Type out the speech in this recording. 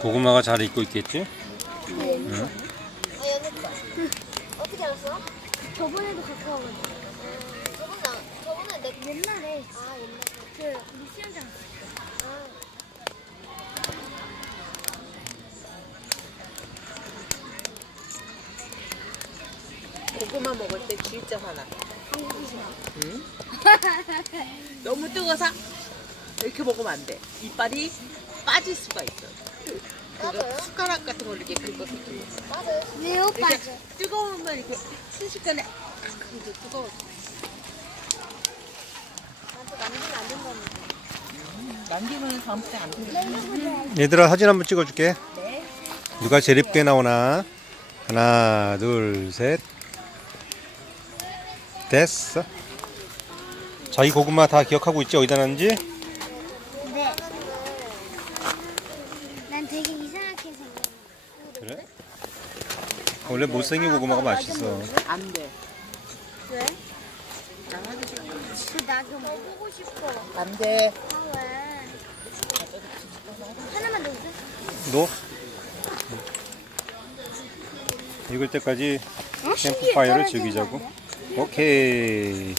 고구마가 잘 익고 있겠지? 응? 어떻게 알았어? 저번에도 갖고 와가지고. 저번에 내 옛날에 옛날에 그 우리 수영장. 고구마 먹을 때 진짜 화나. 한국이지만. 응? 너무 뜨거워서 이렇게 먹으면 안 돼. 이빨이 빠질 수가 있어. 맞아요. 그거 숟가락 같은 걸로 이렇게 긁어서 맞아요. 왜요, 이렇게 빠져? 뜨거우면 이렇게 순식간에 이제 뜨거워. 나한테 만지면 안 된다는데. 남기면 다음 주에 안 돼. 얘들아 사진 한번 찍어줄게. 네. 누가 제일 예쁘게 나오나? 하나, 둘, 셋. 됐어. 자기 고구마 다 기억하고 있지? 어디다 놨는지? 네. 난 되게 이상하게 생겼어. 그래? 원래 못생긴 고구마가 맛있어. 안 돼. 왜? 난 하기 싫어. 나도 먹고 싶어. 안 돼. 아, 왜? 하나만 더 주세요. 너? 익을 때까지 캠프파이어를 즐기자고. 오케이.